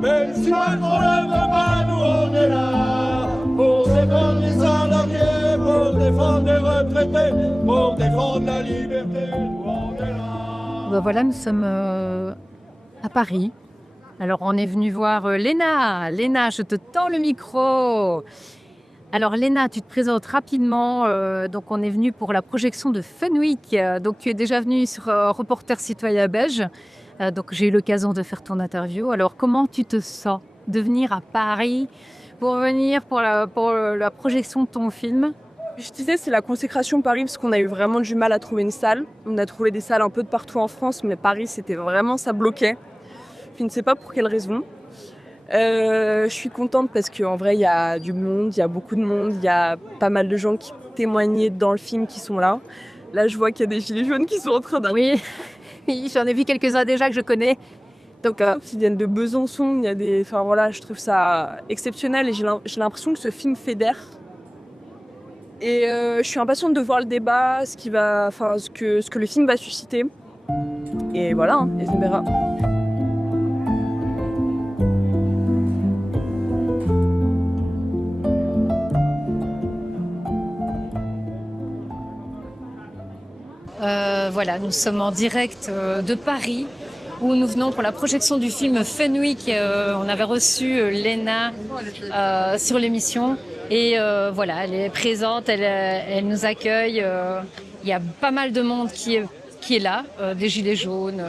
Même si Macron ne veut pas, nous on est là pour défendre les salariés, pour défendre les retraités, pour défendre la liberté, nous on est là. Ben voilà, nous sommes à Paris. Alors on est venu voir Léna. Léna, je te tends le micro. Alors Léna, tu te présentes rapidement. Donc on est venu pour la projection de Fun Week. Donc tu es déjà venue sur Reporter Citoyen Belge. Donc j'ai eu l'occasion de faire ton interview. Alors comment tu te sens de venir à Paris pour venir pour la projection de ton film? Je disais, c'est la consécration Paris parce qu'on a eu vraiment du mal à trouver une salle. On a trouvé des salles un peu de partout en France, mais Paris, c'était vraiment, ça bloquait. Je ne sais pas pour quelle raison. Je suis contente parce qu'en vrai, il y a du monde, il y a beaucoup de monde, il y a pas mal de gens qui témoignaient dans le film qui sont là. Là, je vois qu'il y a des gilets jaunes qui sont en train d'arriver. Oui, j'en ai vu quelques-uns déjà que je connais. Donc, ils viennent de Besançon, il y a des... Enfin voilà, je trouve ça exceptionnel et j'ai l'impression que ce film fédère. Et je suis impatiente de voir le débat, ce que le film va susciter. Et voilà, hein, et on verra. Voilà, nous sommes en direct de Paris où nous venons pour la projection du film Fun Week. On avait reçu Léna sur l'émission et voilà, elle est présente, elle nous accueille. Il y a pas mal de monde qui est là, des gilets jaunes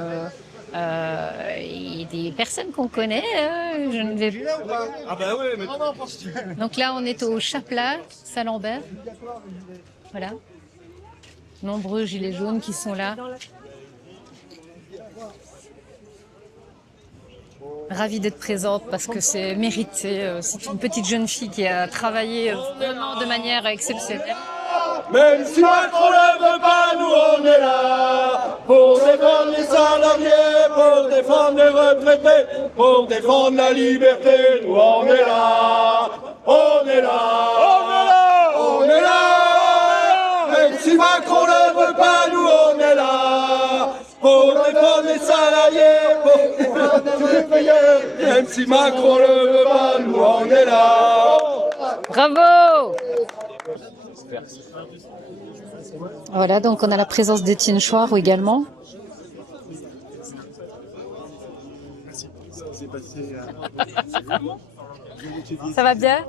et des personnes qu'on connaît. Je ne vais... Ah bah ouais, mais... Donc là, on est au Chaplat, Saint-Lambert. Voilà. Nombreux gilets jaunes qui sont là. Ravie d'être présente parce que c'est mérité. C'est une petite jeune fille qui a travaillé vraiment de manière exceptionnelle. Même si Macron ne veut pas, nous on est là pour défendre les salariés, pour défendre les retraités, pour défendre la liberté, nous on est là, on est là, on est là, on est là. Même si Macron ne veut pas, nous on est là pour défendre les salariés, pour défendre les ouvriers. Même si Macron ne veut pas, nous on est là. Bravo! Voilà, donc on a la présence d'Étienne Chouard également. Ça va bien?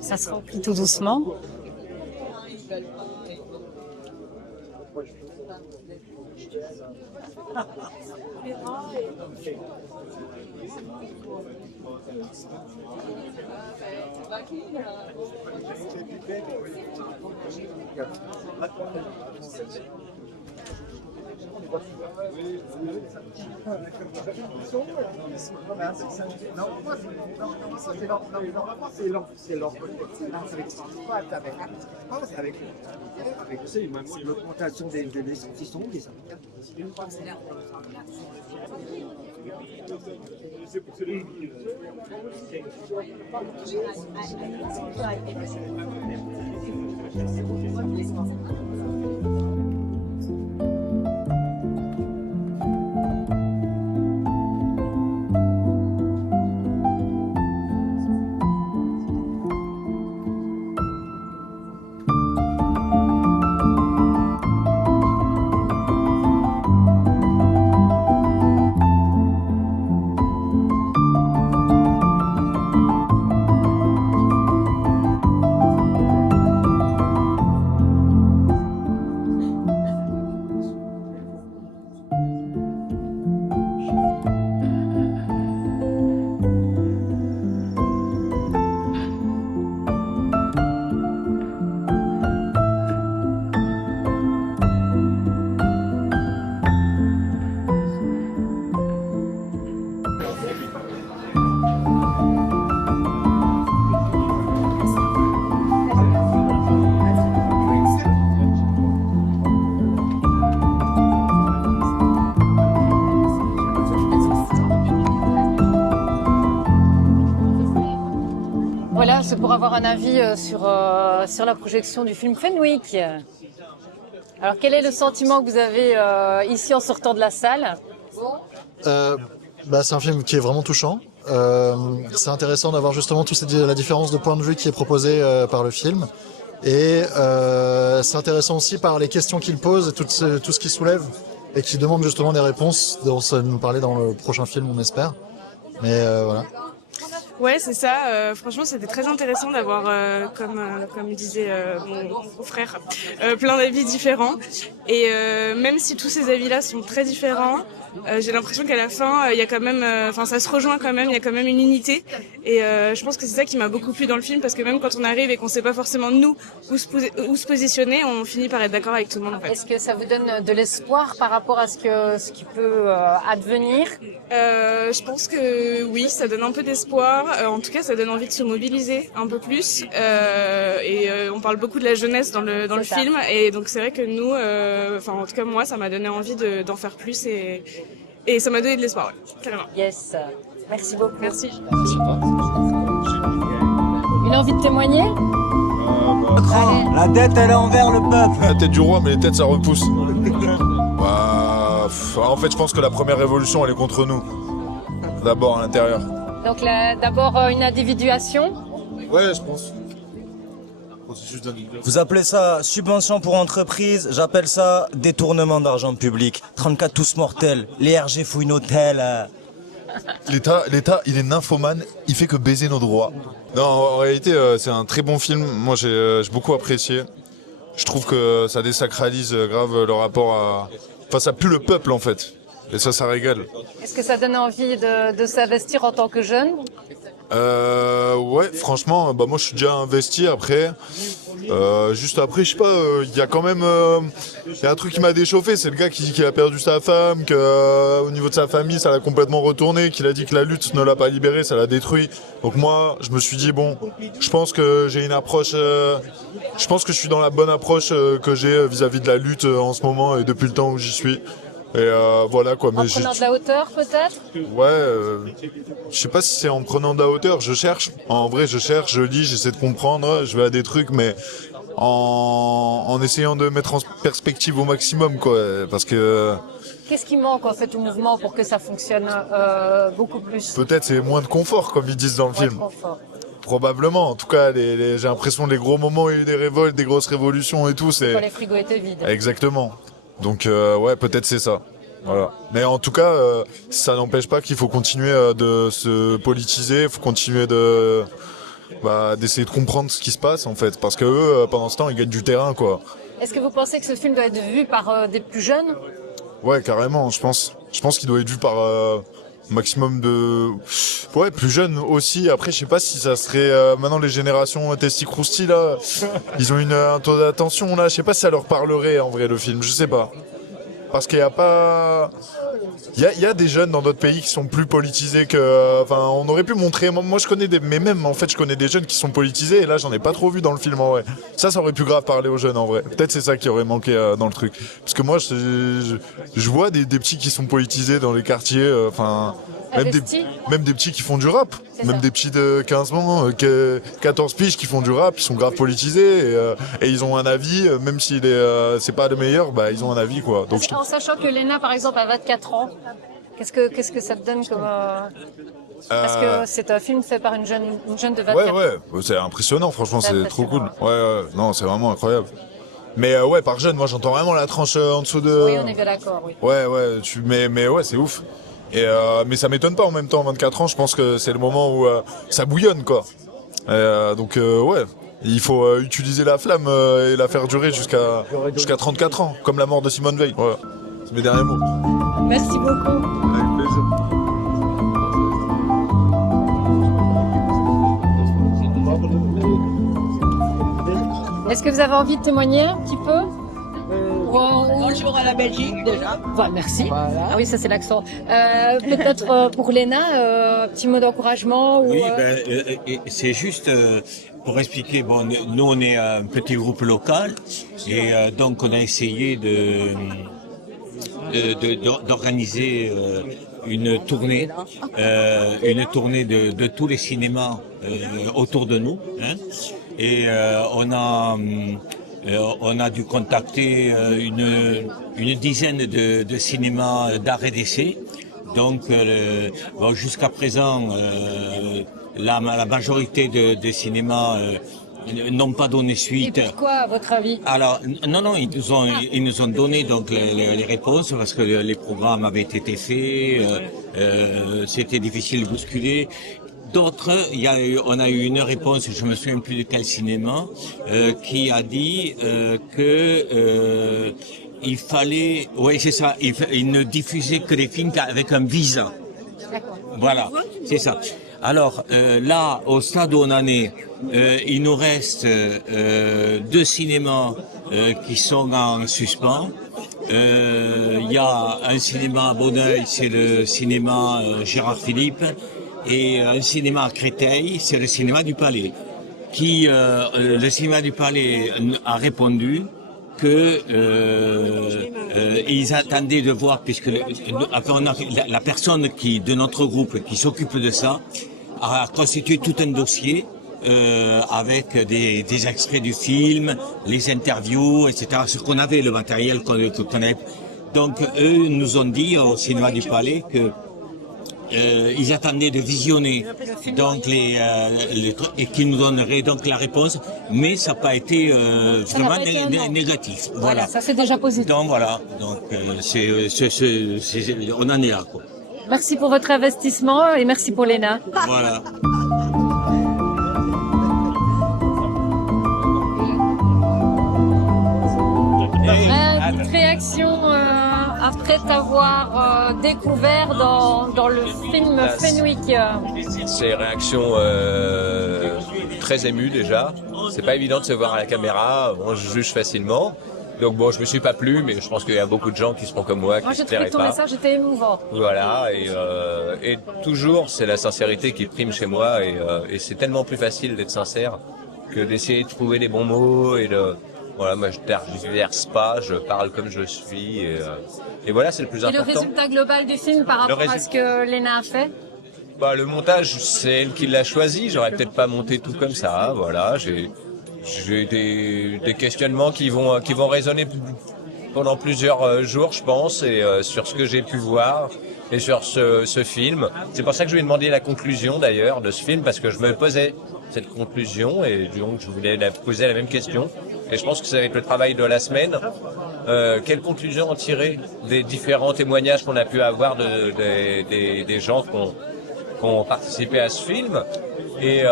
Ça se remplit tout doucement. C'est l'augmentation des sorties des syndicats. avoir un avis sur la projection du film Fenwick. Alors, quel est le sentiment que vous avez ici en sortant de la salle? C'est un film qui est vraiment touchant. C'est intéressant d'avoir justement la différence de point de vue qui est proposée par le film. Et c'est intéressant aussi par les questions qu'il pose et tout ce qu'il soulève et qui demande justement des réponses dont ça va nous parler dans le prochain film, on espère. Mais voilà. Ouais, c'est ça. Franchement, c'était très intéressant d'avoir, comme disait mon frère, plein d'avis différents. Et même si tous ces avis-là sont très différents, j'ai l'impression qu'à la fin, il y a quand même, ça se rejoint quand même. Il y a quand même une unité. Et je pense que c'est ça qui m'a beaucoup plu dans le film, parce que même quand on arrive et qu'on sait pas forcément nous où se positionner, on finit par être d'accord avec tout le monde. En fait. Est-ce que ça vous donne de l'espoir par rapport à ce qui peut advenir? Je pense que oui, ça donne un peu d'espoir. En tout cas, ça donne envie de se mobiliser un peu plus. On parle beaucoup de la jeunesse dans le film, et donc c'est vrai que nous, en tout cas moi, ça m'a donné envie d'en faire plus et ça m'a donné de l'espoir, ouais, carrément. Yes. Merci beaucoup. Merci. Une envie de témoigner? Allez. La dette, elle est envers le peuple. La tête du roi, mais les têtes, ça repousse. En fait, je pense que la première révolution, elle est contre nous. D'abord, à l'intérieur. Donc d'abord une individuation? Ouais, je pense. Vous appelez ça subvention pour entreprise, j'appelle ça détournement d'argent public. 34 tous mortels, les RG fouillent nos hôtels. L'État, il est nymphomane, il fait que baiser nos droits. Non, en réalité, c'est un très bon film. Moi, j'ai beaucoup apprécié. Je trouve que ça désacralise grave le rapport à... Enfin, ça pue le peuple, en fait. Et ça régale. Est-ce que ça donne envie de s'investir en tant que jeune? Ouais, franchement, moi je suis déjà investi après. Juste après, je sais pas, il y a quand même y a un truc qui m'a déchauffé, c'est le gars qui dit qu'il a perdu sa femme, que au niveau de sa famille, ça l'a complètement retourné, qu'il a dit que la lutte ne l'a pas libéré, ça l'a détruit. Donc moi, je me suis dit bon, je pense que j'ai une approche je pense que je suis dans la bonne approche que j'ai vis-à-vis de la lutte en ce moment et depuis le temps où j'y suis. Et voilà quoi. En prenant de la hauteur peut-être? Ouais, je sais pas si c'est en prenant de la hauteur, je cherche. En vrai, je cherche, je lis, j'essaie de comprendre, je vais à des trucs, mais en essayant de mettre en perspective au maximum quoi. Parce que... Qu'est-ce qui manque en fait au mouvement pour que ça fonctionne beaucoup plus? Peut-être c'est moins de confort comme ils disent dans le film. Confort. Probablement. En tout cas, j'ai l'impression les gros moments où il y a eu des révoltes, des grosses révolutions et tout, c'est... Quand les frigos étaient vides. Exactement. Donc ouais, peut-être c'est ça. Voilà. Mais en tout cas, ça n'empêche pas qu'il faut continuer de se politiser, il faut continuer d'essayer de comprendre ce qui se passe en fait, parce que eux, pendant ce temps, ils gagnent du terrain quoi. Est-ce que vous pensez que ce film doit être vu par des plus jeunes? Ouais, carrément. Je pense qu'il doit être vu par maximum de plus jeunes aussi. Après, je sais pas si ça serait maintenant les générations Testy Krusty là, ils ont un taux d'attention là. Je sais pas si ça leur parlerait en vrai le film. Je sais pas. Parce qu'il y a pas... Il y a des jeunes dans d'autres pays qui sont plus politisés que... Enfin, on aurait pu montrer... Moi, je connais des... Mais même, en fait, je connais des jeunes qui sont politisés et là, j'en ai pas trop vu dans le film, en vrai. Ça aurait pu grave parler aux jeunes, en vrai. Peut-être c'est ça qui aurait manqué dans le truc. Parce que moi, je vois des petits qui sont politisés dans les quartiers, même des petits qui font du rap. Même des petits de 15 ans, 14 piges qui font du rap, ils sont grave politisés et ils ont un avis, même si c'est pas le meilleur, ils ont un avis quoi. Donc, en sachant que Léna, par exemple, a 24 ans, qu'est-ce que ça te donne comme... Parce que c'est un film fait par une jeune de 24 ans. Ouais, c'est impressionnant, franchement, c'est trop cool. Ouais, non, c'est vraiment incroyable. Mais ouais, par jeune, moi j'entends vraiment la tranche en dessous de... Oui, on est bien d'accord, oui. Ouais, mais ouais, c'est ouf. Mais ça m'étonne pas en même temps, 24 ans, je pense que c'est le moment où ça bouillonne quoi. Donc ouais, il faut utiliser la flamme et la faire durer jusqu'à 34 ans, comme la mort de Simone Veil. Voilà, c'est mes derniers mots. Merci beaucoup. Avec plaisir. Est-ce que vous avez envie de témoigner un petit peu? Bonjour à la Belgique déjà. Voilà, merci. Voilà. Ah oui, ça c'est l'accent. Peut-être pour Léna, un petit mot d'encouragement ou, Oui, c'est juste pour expliquer. Bon, nous on est un petit groupe local et donc on a essayé d'organiser une tournée de tous les cinémas autour de nous. Hein. Et on a dû contacter une dizaine de cinémas d'art et d'essai. Donc, jusqu'à présent, la majorité des cinémas n'ont pas donné suite. Et pourquoi, à votre avis? Alors, non, ils nous ont donné donc les réponses parce que les programmes avaient été faits, c'était difficile de bousculer. D'autres, on a eu une réponse, je me souviens plus de quel cinéma, qui a dit que il fallait, oui c'est ça, il ne diffusait que des films avec un visa. D'accord. Voilà, c'est ça. Alors là, au stade où on en est, il nous reste 2 cinémas qui sont en suspens. Il y a un cinéma à Bonneuil, c'est le cinéma Gérard Philippe, et un cinéma à Créteil, c'est le cinéma du Palais. Le cinéma du Palais a répondu que ils attendaient de voir, puisque la personne de notre groupe qui s'occupe de ça a constitué tout un dossier avec des extraits du film, les interviews, etc. Ce qu'on avait, le matériel qu'on avait. Donc eux nous ont dit au cinéma du Palais que ils attendaient de visionner donc et qu'ils nous donneraient donc la réponse, mais ça n'a pas été vraiment négatif. Voilà, ça c'est déjà positif. Donc voilà, donc on en est là, quoi. Merci pour votre investissement et merci pour Léna. Voilà. Petite réaction après t'avoir découvert dans le film Fenwick. C'est réaction très émue déjà. C'est pas évident de se voir à la caméra, on juge facilement. Donc bon, je me suis pas plu, mais je pense qu'il y a beaucoup de gens qui seront comme moi, qui se plairaient pas. Moi, j'ai trouvé ton message, j'étais émouvant. Voilà, et toujours, c'est la sincérité qui prime chez moi, et c'est tellement plus facile d'être sincère que d'essayer de trouver les bons mots et voilà, moi je tergiverse pas, je parle comme je suis, et voilà, c'est le plus important. Et le résultat global du film par rapport à ce que Léna a fait? Bah, le montage, c'est elle qui l'a choisi, j'aurais peut-être pas monté tout comme ça, voilà, j'ai des questionnements qui vont résonner pendant plusieurs jours, je pense, et sur ce que j'ai pu voir et sur ce film. C'est pour ça que je lui ai demandé la conclusion d'ailleurs de ce film, parce que je me posais cette conclusion et donc je voulais poser la même question. Et je pense que c'est avec le travail de la semaine, quelle conclusion en tirer des différents témoignages qu'on a pu avoir des gens qui ont participé à ce film. Et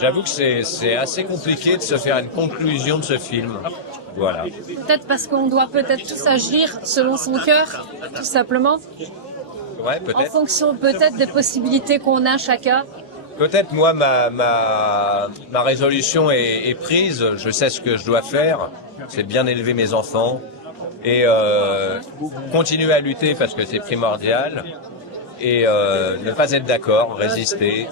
j'avoue que c'est assez compliqué de se faire une conclusion de ce film. Voilà. Peut-être parce qu'on doit peut-être tous agir selon son cœur, tout simplement. Ouais, peut-être. En fonction peut-être des possibilités qu'on a chacun. Peut-être moi ma résolution est prise. Je sais ce que je dois faire. C'est bien élever mes enfants et continuer à lutter parce que c'est primordial. Et ne pas être d'accord, résister.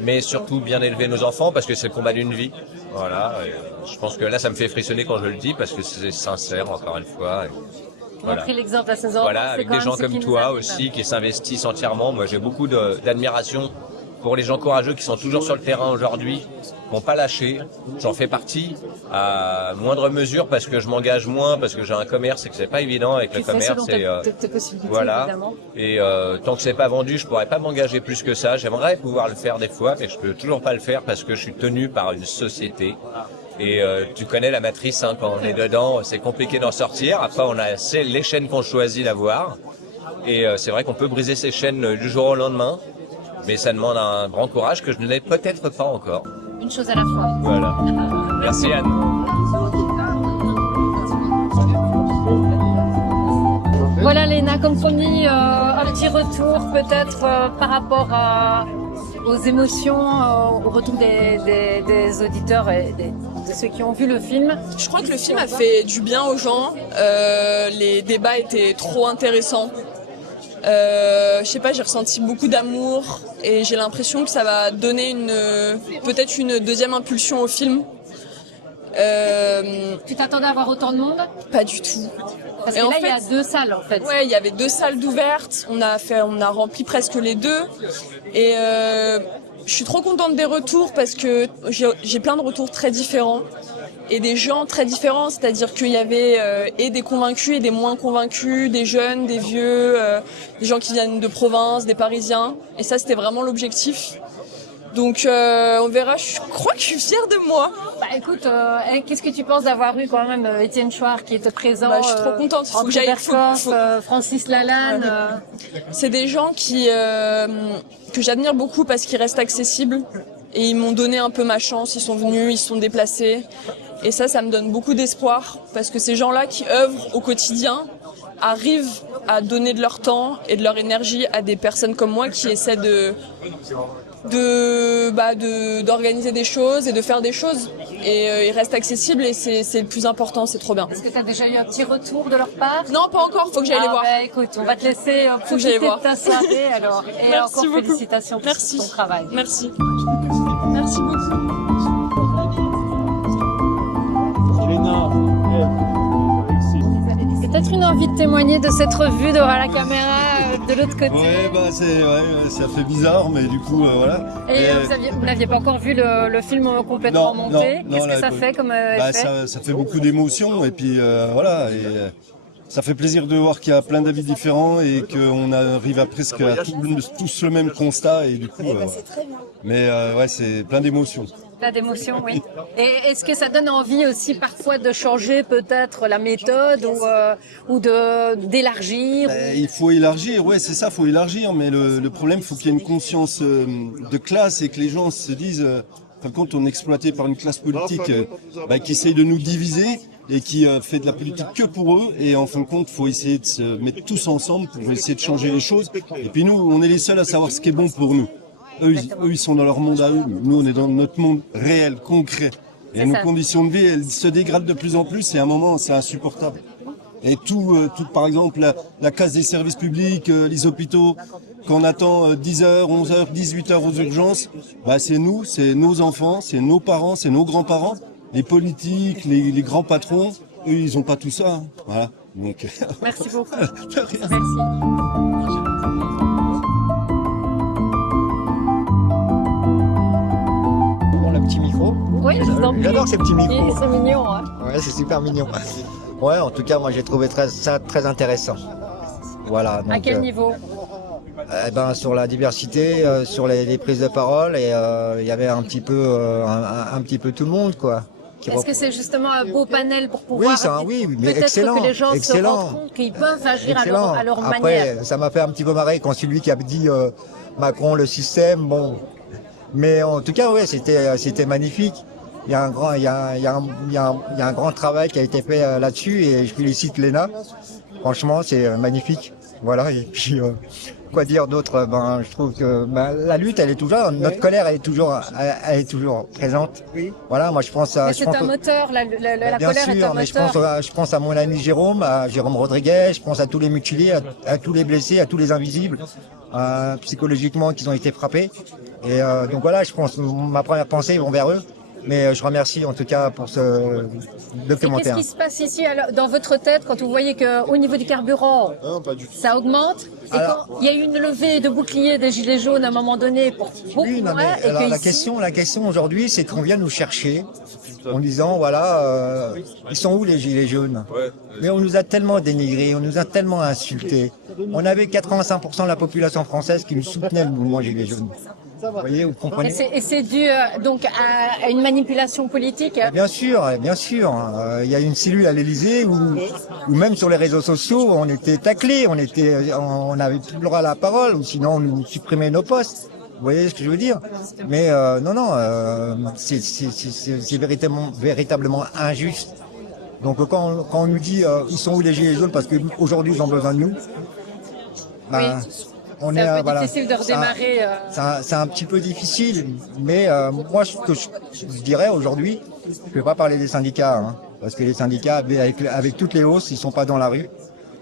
Mais surtout bien élever nos enfants parce que c'est le combat d'une vie. Voilà. Et je pense que là, ça me fait frissonner quand je le dis parce que c'est sincère, encore une fois. Et voilà. Montrer l'exemple à ses enfants. Voilà, avec des gens comme toi aussi qui s'investissent entièrement. Moi, j'ai beaucoup d'admiration pour les gens courageux qui sont toujours sur le terrain aujourd'hui, qui n'ont pas lâché. J'en fais partie à moindre mesure parce que je m'engage moins, parce que j'ai un commerce et que c'est pas évident avec le commerce. Tes possibilités, voilà. Évidemment. Et tant que c'est pas vendu, je pourrais pas m'engager plus que ça. J'aimerais pouvoir le faire des fois, mais je peux toujours pas le faire parce que je suis tenu par une société. Et tu connais la matrice, hein, quand on est dedans, c'est compliqué d'en sortir. Après, on a les chaînes qu'on choisit d'avoir. Et c'est vrai qu'on peut briser ces chaînes du jour au lendemain. Mais ça demande un grand courage que je n'ai peut-être pas encore. Une chose à la fois. Voilà. Merci Anne. Voilà Léna, comme promis, un petit retour peut-être par rapport aux émotions, au retour des auditeurs et de ceux qui ont vu le film. Je crois que le film a fait du bien aux gens. Les débats étaient trop intéressants. Je sais pas, j'ai ressenti beaucoup d'amour et j'ai l'impression que ça va donner peut-être une deuxième impulsion au film. Tu t'attendais à voir autant de monde? Pas du tout. Parce Et que en là, il y a fait- 2 salles en fait. Ouais, il y avait 2 salles d'ouvertes. On a rempli presque les 2. Et je suis trop contente des retours parce que j'ai plein de retours très différents et des gens très différents. C'est-à-dire qu'il y avait et des convaincus et des moins convaincus, des jeunes, des vieux, des gens qui viennent de province, des Parisiens. Et ça, c'était vraiment l'objectif. Donc on verra. Je crois que je suis fière de moi. Bah écoute, qu'est-ce que tu penses d'avoir eu quand même Étienne Chouard qui était présent? Bah, je suis trop contente. Faut que André j'aille. Berkoff, Francis Lalanne. C'est des gens que j'admire beaucoup parce qu'ils restent accessibles et ils m'ont donné un peu ma chance. Ils sont venus, ils se sont déplacés et ça me donne beaucoup d'espoir parce que ces gens-là qui œuvrent au quotidien arrivent à donner de leur temps et de leur énergie à des personnes comme moi qui essaient d'organiser des choses et de faire des choses et ils restent accessibles et c'est le plus important, c'est trop bien. Est-ce que tu as déjà eu un petit retour de leur part? Non, pas encore, faut que j'aille les voir. Bah, écoute, on va te laisser Faut que j'aille profiter voir. de ta soirée alors. Et Merci encore beaucoup. félicitations pour ton travail. Merci. Merci beaucoup. Peut-être une envie de témoigner de cette revue de la caméra de l'autre côté. Ouais, bah ça fait bizarre, mais du coup, voilà. Et vous n'aviez pas encore vu le film complètement monté. Qu'est-ce que ça fait comme effet? Ça fait beaucoup d'émotions, et puis voilà. Ça fait plaisir de voir qu'il y a plein d'avis différents et qu'on arrive à presque à tous le même constat, et du coup, mais ouais, c'est plein d'émotions. Plein d'émotions, oui. Et est-ce que ça donne envie aussi parfois de changer peut-être la méthode ou d'élargir? Il faut élargir, ouais, c'est ça, faut élargir, mais le problème, faut qu'il y ait une conscience de classe et que les gens se disent, par contre, on est exploité par une classe politique qui essaye de nous diviser et qui fait de la politique que pour eux, et en fin de compte, faut essayer de se mettre tous ensemble pour essayer de changer les choses. Et puis nous, on est les seuls à savoir ce qui est bon pour nous. Eux, ils sont dans leur monde à eux. Nous, on est dans notre monde réel, concret. Et nos conditions de vie, elles se dégradent de plus en plus, et à un moment, c'est insupportable. Et tout, par exemple, la casse des services publics, les hôpitaux, quand on attend 10h, 11h, 18h aux urgences, c'est nous, c'est nos enfants, c'est nos parents, c'est nos grands-parents, les politiques, les grands patrons, eux, ils ont pas tout ça. Hein. Voilà. Donc... Merci beaucoup. De rien. Merci. Le petit micro. Oui, J'adore ces petits micros. Ils sont mignons, hein. Ouais, c'est super mignon. Ouais, en tout cas, moi j'ai trouvé ça très intéressant. Voilà. Donc, à quel niveau? Sur la diversité, sur les prises de parole, et il y avait un petit peu tout le monde, quoi. Est-ce que c'est justement un beau panel pour pouvoir mais peut-être excellent, que les gens se excellent. rendent compte qu'ils peuvent agir Excellent. à leur Après, manière? ça m'a fait un petit peu marrer quand celui qui a dit Macron le système, bon. Mais en tout cas, ouais, c'était magnifique. Il y a un grand travail qui a été fait là-dessus, et je félicite Léna. Franchement, c'est magnifique. Voilà. Et puis, quoi dire d'autre? Je trouve que la lutte, elle est toujours, notre colère, elle est toujours présente. Voilà, moi je pense à. Mais c'est un moteur, la bien colère sûr, est un mais moteur. je pense à mon ami Jérôme, à Jérôme Rodriguez, je pense à tous les mutilés, à tous les blessés, à tous les invisibles, psychologiquement qu'ils ont été frappés. Et donc voilà, je pense, ma première pensée vont vers eux. Mais je remercie en tout cas pour ce documentaire. Qu'est-ce qui se passe ici alors, dans votre tête quand vous voyez qu'au niveau du carburant, ça augmente? Et quand il y a eu une levée de boucliers des Gilets jaunes à un moment donné pour beaucoup moins, et alors, que la question aujourd'hui, c'est qu'on vient nous chercher en disant voilà, ils sont où les Gilets jaunes? Mais on nous a tellement dénigrés, on nous a tellement insultés. On avait 85% de la population française qui nous soutenait le mouvement Gilets jaunes. Vous voyez, vous comprenez? Et c'est dû donc à une manipulation politique? Bien sûr, bien sûr. Il y a une cellule à l'Élysée où même sur les réseaux sociaux, on était taclés, on n'avait plus le droit à la parole, ou sinon on nous supprimait nos postes. Vous voyez ce que je veux dire? Mais c'est véritablement injuste. Donc quand on nous dit ils sont où les Gilets jaunes parce qu'aujourd'hui ils ont besoin de nous, on c'est un peu difficile de redémarrer. C'est un petit peu difficile, mais moi ce que je dirais aujourd'hui, je ne vais pas parler des syndicats, parce que les syndicats avec toutes les hausses, ils sont pas dans la rue.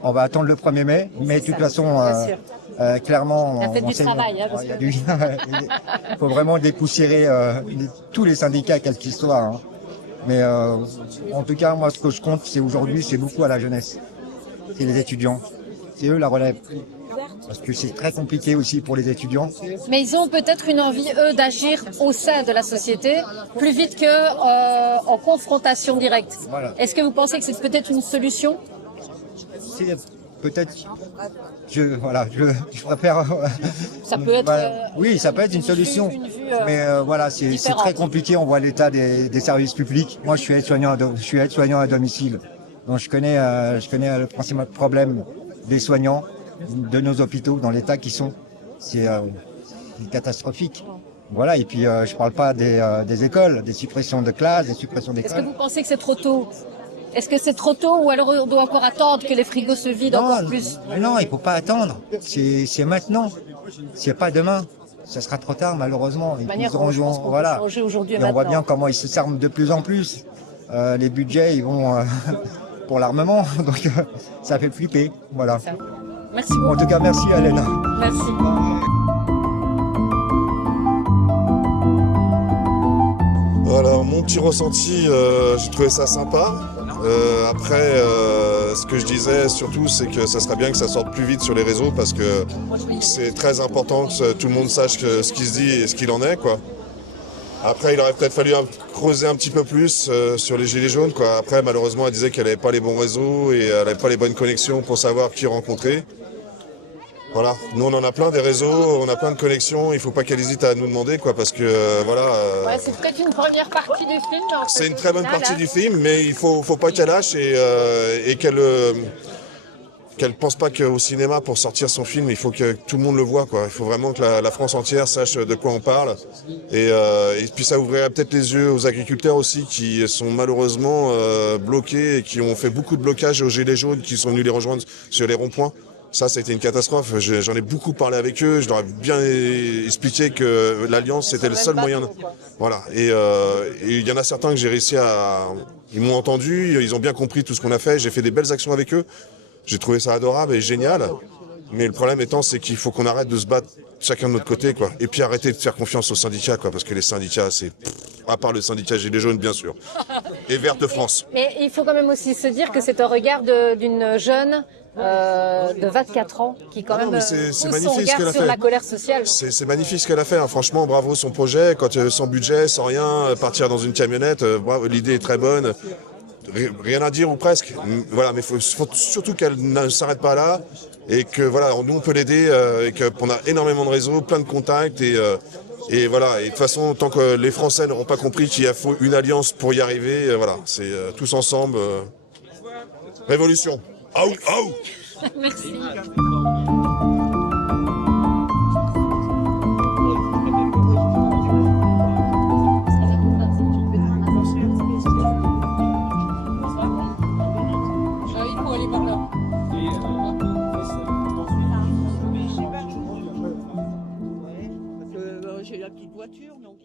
On va attendre le 1er mai, mais de toute façon, clairement, ça fait du travail. Il faut vraiment dépoussiérer tous les syndicats, quels qu'ils soient. Mais en tout cas, moi, ce que je compte, c'est aujourd'hui, c'est beaucoup à la jeunesse. C'est les étudiants. C'est eux la relève. Parce que c'est très compliqué aussi pour les étudiants. Mais ils ont peut-être une envie, eux, d'agir au sein de la société plus vite qu'en confrontation directe. Voilà. Est-ce que vous pensez que c'est peut-être une solution? C'est peut-être... Je préfère... Ça peut être... oui, ça peut être une solution. Mais voilà, c'est très compliqué. On voit l'état des services publics. Moi, je suis aide-soignant à domicile. Donc, je connais le principal problème des soignants de nos hôpitaux dans l'état qu'ils sont. C'est catastrophique. Voilà, et puis je parle pas des écoles, des suppressions de classes, des suppressions d'écoles. Est-ce que vous pensez que c'est trop tôt? Est-ce que c'est trop tôt ou alors on doit encore attendre que les frigos se vident encore plus? Mais non, il faut pas attendre. C'est maintenant. C'est pas demain. Ça sera trop tard, malheureusement. Voilà. Et on voit bien comment ils se servent de plus en plus. Les budgets, ils vont pour l'armement, donc ça fait flipper. Voilà. Merci beaucoup. En tout cas, merci Alain. Merci. Alors, mon petit ressenti, j'ai trouvé ça sympa. Après, ce que je disais surtout, c'est que ça serait bien que ça sorte plus vite sur les réseaux parce que c'est très important que tout le monde sache ce qui se dit et ce qu'il en est, quoi. Après, il aurait peut-être fallu creuser un petit peu plus sur les gilets jaunes, quoi. Après, malheureusement, elle disait qu'elle n'avait pas les bons réseaux et elle n'avait pas les bonnes connexions pour savoir qui rencontrer. Voilà, nous on en a plein des réseaux, on a plein de connexions, il faut pas qu'elle hésite à nous demander, quoi, parce que voilà. Ouais, c'est peut-être une première partie du film. C'est une très bonne partie du film, mais il faut pas qu'elle lâche et qu'elle pense pas qu'au cinéma pour sortir son film, il faut que tout le monde le voit, quoi. Il faut vraiment que la France entière sache de quoi on parle et puis ça ouvrirait peut-être les yeux aux agriculteurs aussi qui sont malheureusement bloqués et qui ont fait beaucoup de blocages aux gilets jaunes qui sont venus les rejoindre sur les ronds-points. Ça a été une catastrophe. J'en ai beaucoup parlé avec eux. Je leur ai bien expliqué que l'Alliance, c'était le seul moyen. Voilà. Et il y en a certains que j'ai réussi à... Ils m'ont entendu, ils ont bien compris tout ce qu'on a fait. J'ai fait des belles actions avec eux. J'ai trouvé ça adorable et génial. Mais le problème étant, c'est qu'il faut qu'on arrête de se battre chacun de notre côté, quoi. Et puis arrêter de faire confiance aux syndicats, quoi. Parce que les syndicats, c'est... À part le syndicat Gilets jaunes, bien sûr. Et Verte France. Mais il faut quand même aussi se dire que c'est un regard d'une jeune... de 24 ans qui quand même c'est son magnifique regard ce qu'elle a sur fait. la colère sociale. C'est magnifique ce qu'elle a fait, hein. Franchement, bravo son projet, sans budget, sans rien, partir dans une camionnette, bravo, l'idée est très bonne, rien à dire ou presque, voilà, mais faut surtout qu'elle ne s'arrête pas là et que voilà, nous on peut l'aider et qu'on a énormément de réseaux, plein de contacts et voilà, et de toute façon, tant que les Français n'auront pas compris qu'il faut une alliance pour y arriver, voilà, c'est tous ensemble, révolution. Out, out. Merci. J'ai la petite voiture, donc...